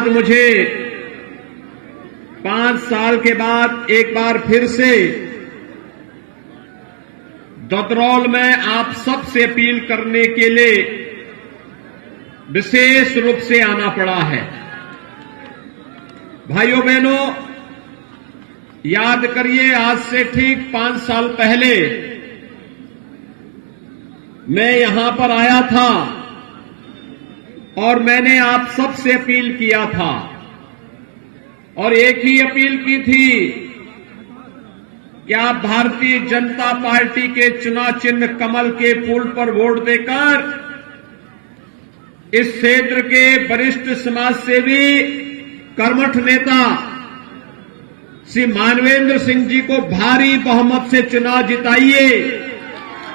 बाद मुझे 5 साल के बाद एक बार फिर से ददरौल में आप सबसे अपील करने के लिए विशेष रूप से आना पड़ा है। भाइयों बहनों, याद करिए, आज से ठीक 5 साल पहले मैं यहां पर आया था और मैंने आप सबसे अपील किया था और एक ही अपील की थी कि आप भारतीय जनता पार्टी के चुनाव चिन्ह कमल के फूल पर वोट देकर इस क्षेत्र के वरिष्ठ समाज सेवी कर्मठ नेता श्री मानवेंद्र सिंह जी को भारी बहुमत से चुनाव जिताइए।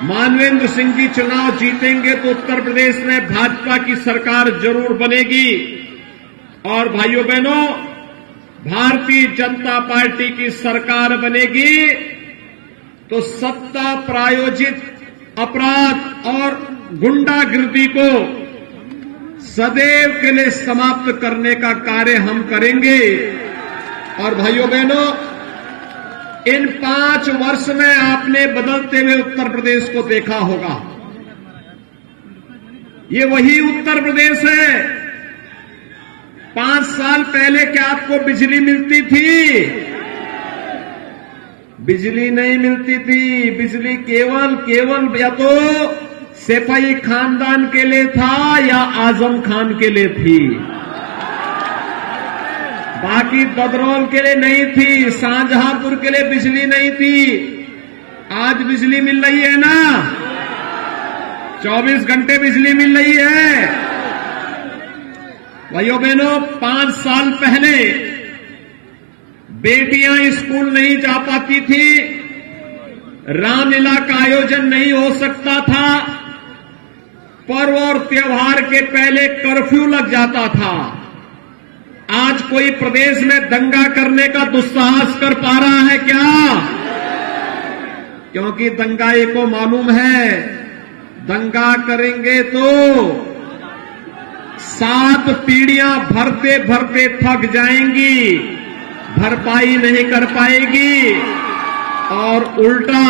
मानवेंद्र सिंह जी चुनाव जीतेंगे तो उत्तर प्रदेश में भाजपा की सरकार जरूर बनेगी और भाइयों बहनों, भारतीय जनता पार्टी की सरकार बनेगी तो सत्ता प्रायोजित अपराध और गुंडागिर्दी को सदैव के लिए समाप्त करने का कार्य हम करेंगे। और भाइयों बहनों, इन 5 वर्ष में आपने बदलते हुए उत्तर प्रदेश को देखा होगा। ये वही उत्तर प्रदेश है। 5 साल पहले क्या आपको बिजली मिलती थी? बिजली नहीं मिलती थी। बिजली केवल या तो सैफई खानदान के लिए था या आजम खान के लिए थी, बाकी ददरौल के लिए नहीं थी, शाहजहांपुर के लिए बिजली नहीं थी। आज बिजली मिल रही है ना, 24 घंटे बिजली मिल रही है। भाइयों बहनों, 5 साल पहले बेटियां स्कूल नहीं जा पाती थी, रामलीला का आयोजन नहीं हो सकता था, पर्व और त्योहार के पहले कर्फ्यू लग जाता था। आज कोई प्रदेश में दंगा करने का दुस्साहस कर पा रहा है क्या? क्योंकि दंगाई को मालूम है, दंगा करेंगे तो 7 पीढ़ियां भरते भरते थक जाएंगी, भरपाई नहीं कर पाएगी और उल्टा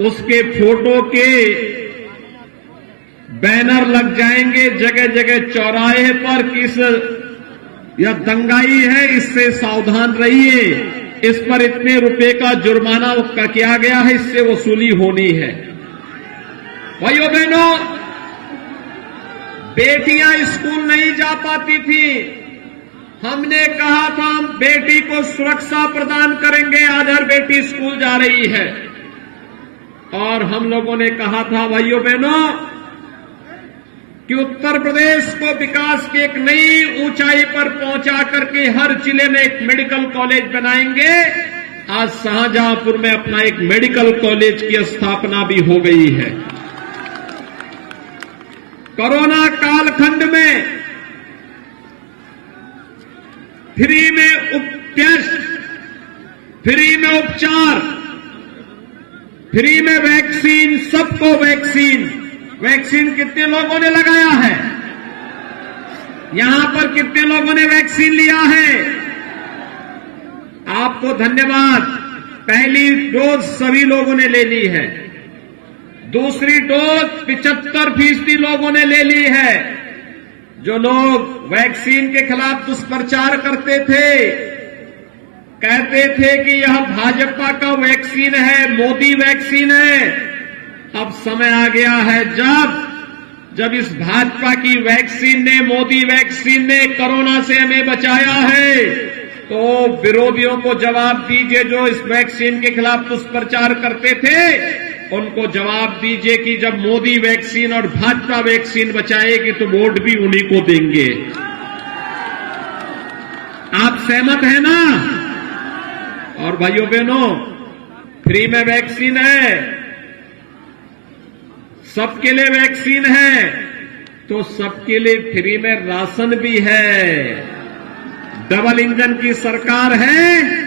उसके फोटो के बैनर लग जाएंगे जगह जगह चौराहे पर कि यह दंगाई है, इससे सावधान रहिए, इस पर इतने रुपए का जुर्माना का किया गया है, इससे वसूली होनी है। भाइयों बहनों, बेटियां स्कूल नहीं जा पाती थी, हमने कहा था हम बेटी को सुरक्षा प्रदान करेंगे। आज हर बेटी स्कूल जा रही है और हम लोगों ने कहा था भाइयों बहनों कि उत्तर प्रदेश को विकास की एक नई ऊंचाई पर पहुंचा करके हर जिले में एक मेडिकल कॉलेज बनाएंगे। आज शाहजहांपुर में अपना एक मेडिकल कॉलेज की स्थापना भी हो गई है। कोरोना कालखंड में फ्री में टेस्ट, फ्री में उपचार, फ्री में वैक्सीन, सबको वैक्सीन कितने लोगों ने लगाया है? यहां पर कितने लोगों ने वैक्सीन लिया है? आपको धन्यवाद। पहली डोज सभी लोगों ने ले ली है, दूसरी डोज 75% लोगों ने ले ली है। जो लोग वैक्सीन के खिलाफ दुष्प्रचार करते थे, कहते थे कि यह भाजपा का वैक्सीन है, मोदी वैक्सीन है, अब समय आ गया है जब इस भाजपा की वैक्सीन ने, मोदी वैक्सीन ने कोरोना से हमें बचाया है, तो विरोधियों को जवाब दीजिए। जो इस वैक्सीन के खिलाफ दुष्प्रचार करते थे, उनको जवाब दीजिए कि जब मोदी वैक्सीन और भाजपा वैक्सीन बचाएगी तो वोट भी उन्हीं को देंगे। आप सहमत हैं ना? और भाइयों बहनों, फ्री में वैक्सीन है, सबके लिए वैक्सीन है, तो सबके लिए फ्री में राशन भी है। डबल इंजन की सरकार है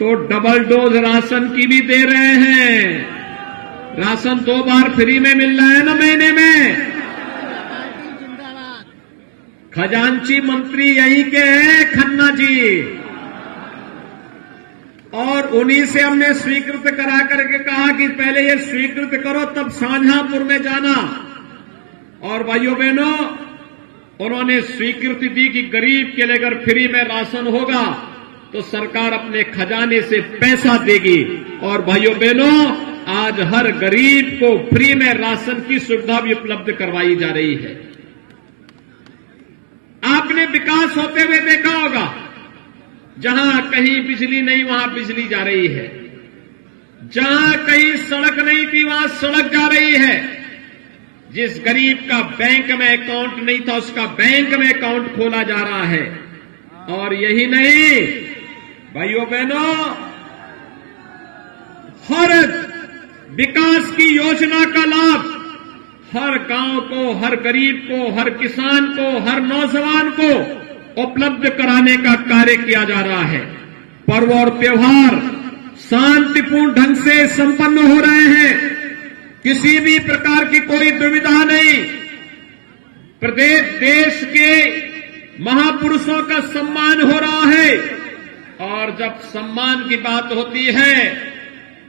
तो डबल डोज राशन की भी दे रहे हैं। राशन 2 बार फ्री में मिल रहा है ना महीने में। खजांची मंत्री यहीं के हैं, खन्ना जी, और उन्हीं से हमने स्वीकृत करा करके कहा कि पहले ये स्वीकृत करो तब शाहजहांपुर में जाना। और भाइयों बहनों, उन्होंने स्वीकृति दी कि गरीब के लिए अगर फ्री में राशन होगा तो सरकार अपने खजाने से पैसा देगी। और भाइयों बहनों, आज हर गरीब को फ्री में राशन की सुविधा भी उपलब्ध करवाई जा रही है। आपने विकास होते हुए देखा होगा, जहां कहीं बिजली नहीं वहां बिजली जा रही है, जहां कहीं सड़क नहीं थी वहां सड़क जा रही है, जिस गरीब का बैंक में अकाउंट नहीं था उसका बैंक में अकाउंट खोला जा रहा है। और यही नहीं भाइयों बहनों, हर विकास की योजना का लाभ हर गांव को, हर गरीब को, हर किसान को, हर नौजवान को उपलब्ध कराने का कार्य किया जा रहा है। पर्व और त्योहार शांतिपूर्ण ढंग से संपन्न हो रहे हैं, किसी भी प्रकार की कोई दुविधा नहीं। प्रदेश देश के महापुरुषों का सम्मान हो रहा है, और जब सम्मान की बात होती है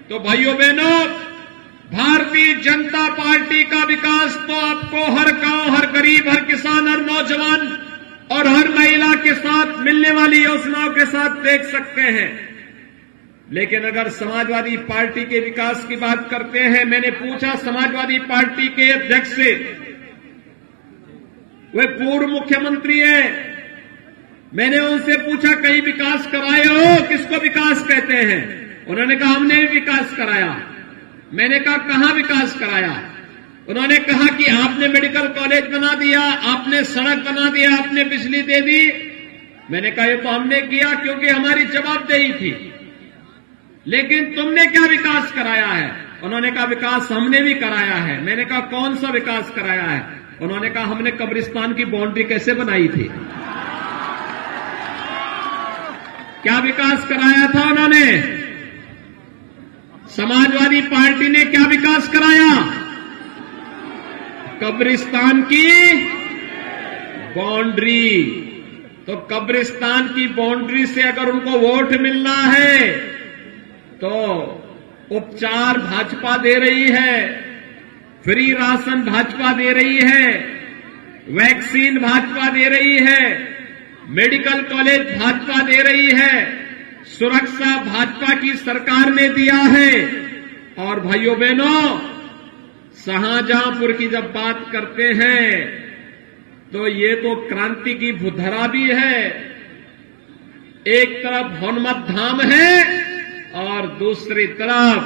तो भाइयों बहनों, भारतीय जनता पार्टी का विकास तो आपको हर गांव, हर गरीब, हर किसान, हर नौजवान और हर महिला के साथ मिलने वाली योजनाओं के साथ देख सकते हैं। लेकिन अगर समाजवादी पार्टी के विकास की बात करते हैं, मैंने पूछा समाजवादी पार्टी के अध्यक्ष से, वे पूर्व मुख्यमंत्री हैं, मैंने उनसे पूछा कहीं विकास कराए हो? किसको विकास कहते हैं? उन्होंने कहा हमने भी विकास कराया। मैंने कहा कहां विकास कराया? उन्होंने कहा कि आपने मेडिकल कॉलेज बना दिया, आपने सड़क बना दिया, आपने बिजली दे दी। मैंने कहा ये तो हमने किया क्योंकि हमारी जवाबदेही थी, लेकिन तुमने क्या विकास कराया है? उन्होंने कहा विकास हमने भी कराया है। मैंने कहा कौन सा विकास कराया है? उन्होंने कहा हमने कब्रिस्तान की बाउंड्री कैसे बनाई थी। क्या विकास कराया था उन्होंने? समाजवादी पार्टी ने क्या विकास कराया? कब्रिस्तान की बाउंड्री। तो कब्रिस्तान की बाउंड्री से अगर उनको वोट मिलना है तो उपचार भाजपा दे रही है, फ्री राशन भाजपा दे रही है, वैक्सीन भाजपा दे रही है, मेडिकल कॉलेज भाजपा दे रही है, सुरक्षा भाजपा की सरकार ने दिया है। और भाइयों बहनों, शाहजहांपुर की जब बात करते हैं तो ये तो क्रांति की भूधरा भी है। एक तरफ हनुमत धाम है और दूसरी तरफ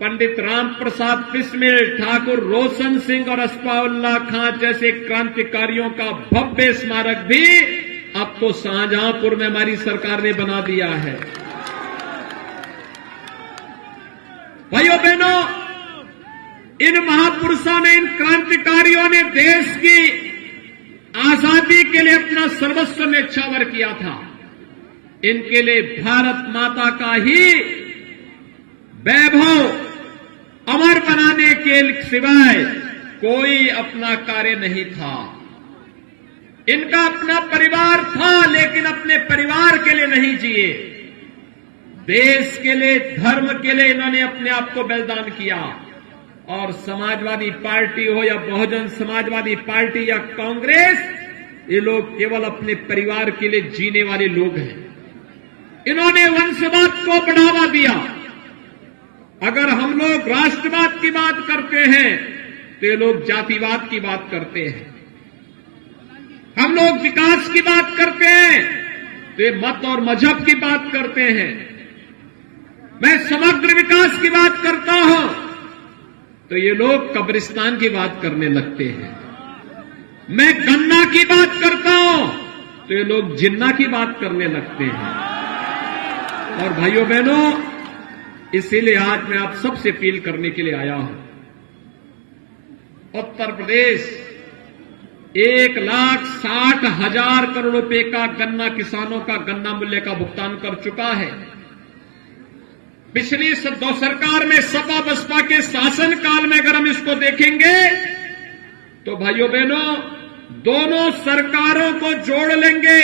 पंडित राम प्रसाद बिस्मिल, ठाकुर रोशन सिंह और असफाउल्लाह खां जैसे क्रांतिकारियों का भव्य स्मारक भी अब तो शाहजहांपुर में हमारी सरकार ने बना दिया है। भाइयों बहनों, इन महापुरुषों ने, इन क्रांतिकारियों ने देश की आजादी के लिए अपना सर्वस्व न्यौछावर किया था। इनके लिए भारत माता का ही वैभव अमर बनाने के सिवाय कोई अपना कार्य नहीं था। इनका अपना परिवार था, लेकिन अपने परिवार के लिए नहीं जिए। देश के लिए, धर्म के लिए इन्होंने अपने आप को बलिदान किया। और समाजवादी पार्टी हो या बहुजन समाजवादी पार्टी या कांग्रेस, ये लोग केवल अपने परिवार के लिए जीने वाले लोग हैं। इन्होंने वंशवाद को बढ़ावा दिया। अगर हम लोग राष्ट्रवाद की बात करते हैं तो ये लोग जातिवाद की बात करते हैं। हम लोग विकास की बात करते हैं तो ये मत और मजहब की बात करते हैं। मैं समग्र विकास की बात करता हूं तो ये लोग कब्रिस्तान की बात करने लगते हैं। मैं गन्ना की बात करता हूं तो ये लोग जिन्ना की बात करने लगते हैं। और भाइयों बहनों, इसीलिए आज मैं आप सबसे अपील करने के लिए आया हूं। उत्तर प्रदेश 1,60,000 करोड़ रुपए का गन्ना किसानों का गन्ना मूल्य का भुगतान कर चुका है। पिछली दो सरकार में सपा बसपा के शासन काल में अगर हम इसको देखेंगे तो भाइयों बहनों दोनों सरकारों को जोड़ लेंगे।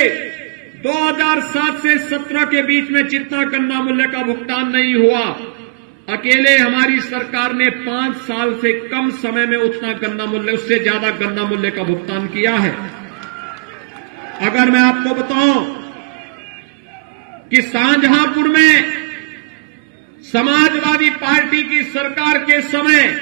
2007 से 17 के बीच में जितना गन्ना मूल्य का भुगतान नहीं हुआ, अकेले हमारी सरकार ने 5 साल से कम समय में उतना गन्ना मूल्य, उससे ज्यादा गन्ना मूल्य का भुगतान किया है। अगर मैं आपको बताऊं कि शाहजहांपुर में समाजवादी पार्टी की सरकार के समय,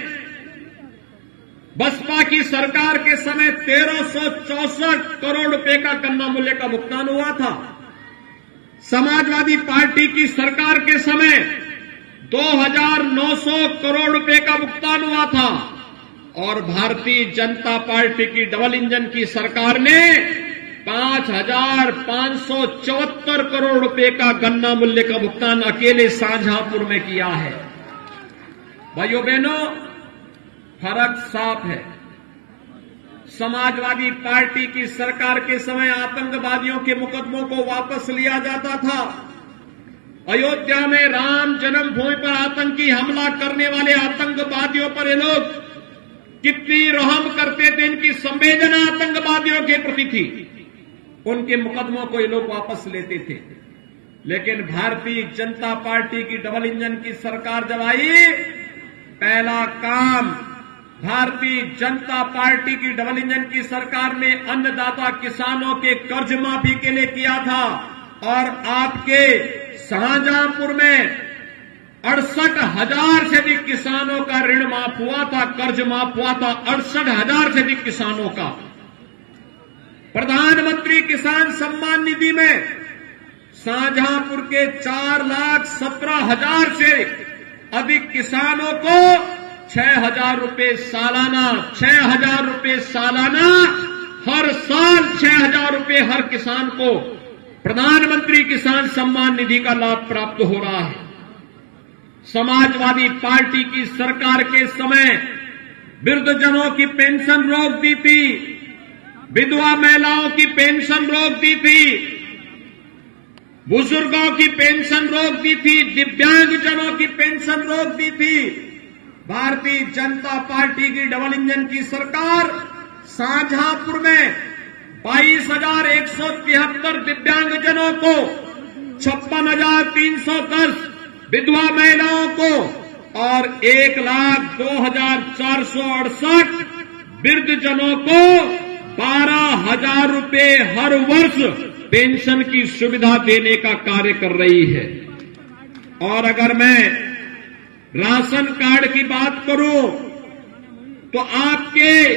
बसपा की सरकार के समय 1364 करोड़ रुपए का गन्ना मूल्य का भुगतान हुआ था। समाजवादी पार्टी की सरकार के समय 2900 करोड़ रुपए का भुगतान हुआ था और भारतीय जनता पार्टी की डबल इंजन की सरकार ने 5574 करोड़ रुपए का गन्ना मूल्य का भुगतान अकेले शाहजहांपुर में किया है। भाइयों बहनों, फर्क साफ है। समाजवादी पार्टी की सरकार के समय आतंकवादियों के मुकदमों को वापस लिया जाता था। अयोध्या में राम जन्मभूमि पर आतंकी हमला करने वाले आतंकवादियों पर ये लोग कितनी रहम करते थे, इनकी संवेदना आतंकवादियों के प्रति थी। उनके मुकदमों को ये लोग वापस लेते थे। लेकिन भारतीय जनता पार्टी की डबल इंजन की सरकार जब आई, पहला काम भारतीय जनता पार्टी की डबल इंजन की सरकार ने अन्नदाता किसानों के कर्ज माफी के लिए किया था और आपके शाहजहांपुर में 68,000 से अधिक किसानों का ऋण माफ हुआ था, कर्ज माफ हुआ था 68,000 से अधिक किसानों का। प्रधानमंत्री किसान सम्मान निधि में शाहजहांपुर के 4,17,000 से अधिक किसानों को 6,000 रुपए सालाना, 6,000 रुपए सालाना, हर साल 6,000 रुपए हर किसान को प्रधानमंत्री किसान सम्मान निधि का लाभ प्राप्त हो रहा है। समाजवादी पार्टी की सरकार के समय वृद्धजनों की पेंशन रोक दी थी, विधवा महिलाओं की पेंशन रोक दी थी, बुजुर्गों की पेंशन रोक दी थी, दिव्यांगजनों की पेंशन रोक दी थी। भारतीय जनता पार्टी की डबल इंजन की सरकार शाहजहांपुर में 22,173 दिव्यांगजनों को, 56,310 विधवा महिलाओं को और 1,02,468 वृद्धजनों को 12,000 रुपए हर वर्ष पेंशन की सुविधा देने का कार्य कर रही है। और अगर मैं राशन कार्ड की बात करूं तो आपके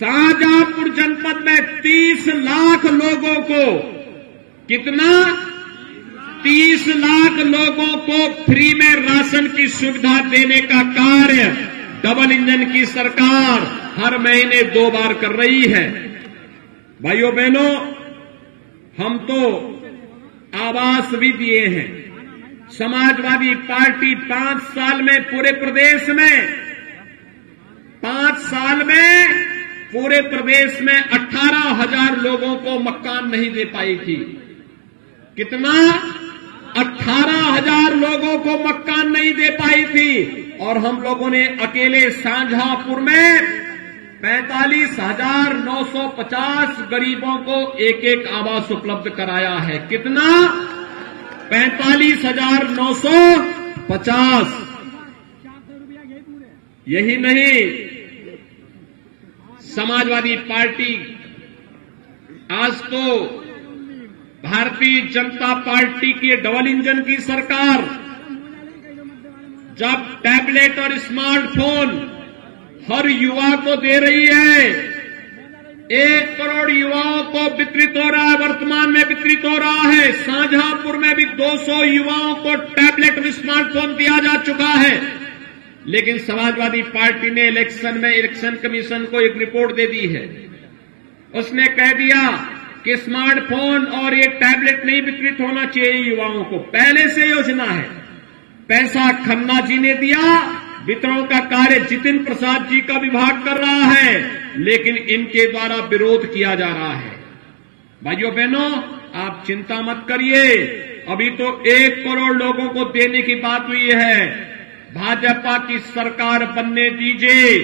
शाहजहांपुर जनपद में 30 लाख लोगों को, कितना, 30 लाख लोगों को फ्री में राशन की सुविधा देने का कार्य डबल इंजन की सरकार हर महीने 2 बार कर रही है। भाइयों बहनों, हम तो आवास भी दिए हैं। समाजवादी पार्टी 5 साल में पूरे प्रदेश में 18,000 लोगों को मकान नहीं दे पाई थी। कितना? 18,000 लोगों को मकान नहीं दे पाई थी और हम लोगों ने अकेले शाहजहांपुर में 45,950 गरीबों को एक आवास उपलब्ध कराया है। कितना? 45,950। यही नहीं, समाजवादी पार्टी आज तो भारतीय जनता पार्टी की डबल इंजन की सरकार जब टैबलेट और स्मार्टफोन हर युवा को दे रही है, 1 करोड़ युवाओं को वितरित हो रहा है, वर्तमान में वितरित हो रहा है। शाहजहांपुर में भी 200 युवाओं को टैबलेट और स्मार्टफोन दिया जा चुका है। लेकिन समाजवादी पार्टी ने इलेक्शन कमीशन को एक रिपोर्ट दे दी है। उसने कह दिया कि स्मार्टफोन और ये टैबलेट नहीं वितरित होना चाहिए युवाओं को, पहले से योजना है। पैसा खन्ना जी ने दिया, वितरण का कार्य जितिन प्रसाद जी का विभाग कर रहा है, लेकिन इनके द्वारा विरोध किया जा रहा है। भाइयों बहनों, आप चिंता मत करिए, अभी तो 1 करोड़ लोगों को देने की बात हुई है। भाजपा की सरकार बनने दीजिए,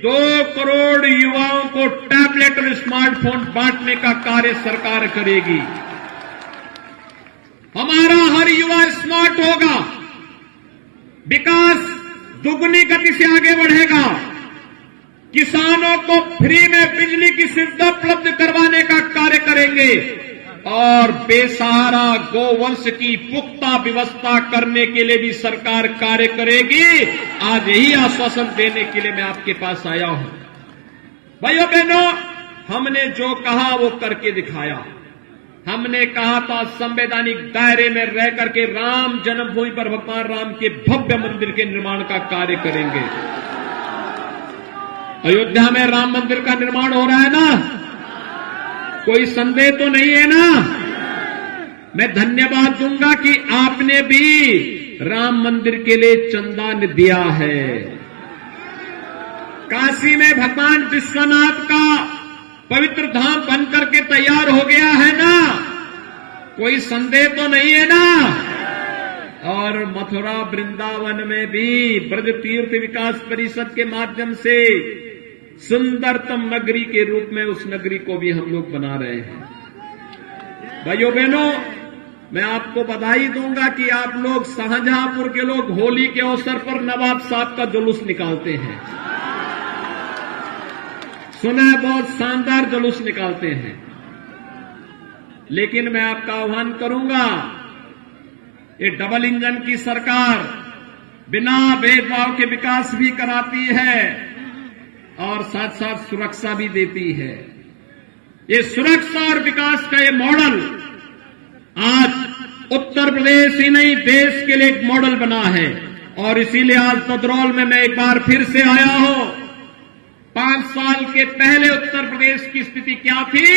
2 करोड़ युवाओं टैबलेट और स्मार्टफोन बांटने का कार्य सरकार करेगी। हमारा हर युवा स्मार्ट होगा, विकास दुगनी गति से आगे बढ़ेगा। किसानों को फ्री में बिजली की सुविधा उपलब्ध करवाने का कार्य करेंगे और बेसहारा गोवंश की पुख्ता व्यवस्था करने के लिए भी सरकार कार्य करेगी। आज यही आश्वासन देने के लिए मैं आपके पास आया हूं। भाइयों बहनों, हमने जो कहा वो करके दिखाया। हमने कहा था संवैधानिक दायरे में रह करके राम जन्मभूमि पर भगवान राम के भव्य मंदिर के निर्माण का कार्य करेंगे। अयोध्या में राम मंदिर का निर्माण हो रहा है ना, कोई संदेह तो नहीं है ना। मैं धन्यवाद दूंगा कि आपने भी राम मंदिर के लिए चंदा दिया है। काशी में भगवान विश्वनाथ का पवित्र धाम बन करके तैयार हो गया है ना, कोई संदेह तो नहीं है ना। और मथुरा वृंदावन में भी ब्रज तीर्थ विकास परिषद के माध्यम से सुंदरतम नगरी के रूप में उस नगरी को भी हम लोग बना रहे हैं। भाइयों बहनों, मैं आपको बधाई दूंगा कि आप लोग शाहजहांपुर के लोग होली के अवसर पर नवाब साहब का जुलूस निकालते हैं। सुना है बहुत शानदार जुलूस निकालते हैं। लेकिन मैं आपका आह्वान करूंगा, ये डबल इंजन की सरकार बिना भेदभाव के विकास भी कराती है और साथ साथ सुरक्षा भी देती है। ये सुरक्षा और विकास का ये मॉडल आज उत्तर प्रदेश ही नहीं देश के लिए एक मॉडल बना है। और इसीलिए आज भद्रौल में मैं एक बार फिर से आया हूं। 5 साल के पहले उत्तर प्रदेश की स्थिति क्या थी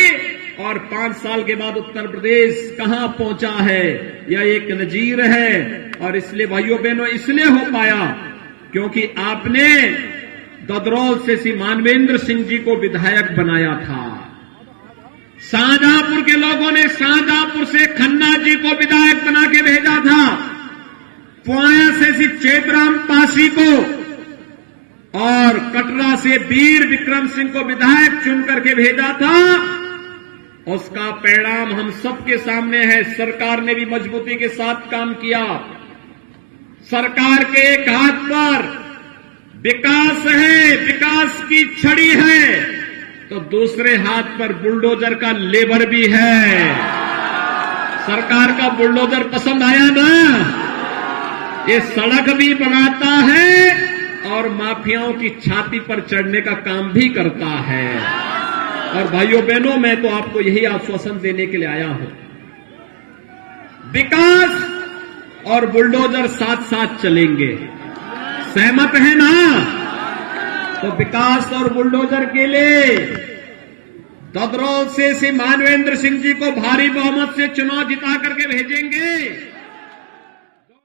और 5 साल के बाद उत्तर प्रदेश कहां पहुंचा है, यह एक नजीर है। और इसलिए भाइयों बहनों, इसलिए हो पाया क्योंकि आपने ददरौल से श्री मानवेंद्र सिंह जी को विधायक बनाया था। शाहजहांपुर के लोगों ने शाहजहांपुर से खन्ना जी को विधायक बना के भेजा था। पुआया से श्री चेतराम पासी को और कटरा से वीर विक्रम सिंह को विधायक चुन करके भेजा था। उसका परिणाम हम सबके सामने है। सरकार ने भी मजबूती के साथ काम किया। सरकार के एक हाथ पर विकास है, विकास की छड़ी है, तो दूसरे हाथ पर बुलडोजर का लेबर भी है। सरकार का बुलडोजर पसंद आया ना? ये सड़क भी बनाता है और माफियाओं की छाती पर चढ़ने का काम भी करता है। और भाइयों बहनों, मैं तो आपको यही आश्वासन देने के लिए आया हूं। विकास और बुलडोजर साथ साथ चलेंगे। सहमत है ना? तो विकास और बुलडोजर के लिए ददरौल से श्री मानवेंद्र सिंह जी को भारी बहुमत से चुनाव जिता करके भेजेंगे।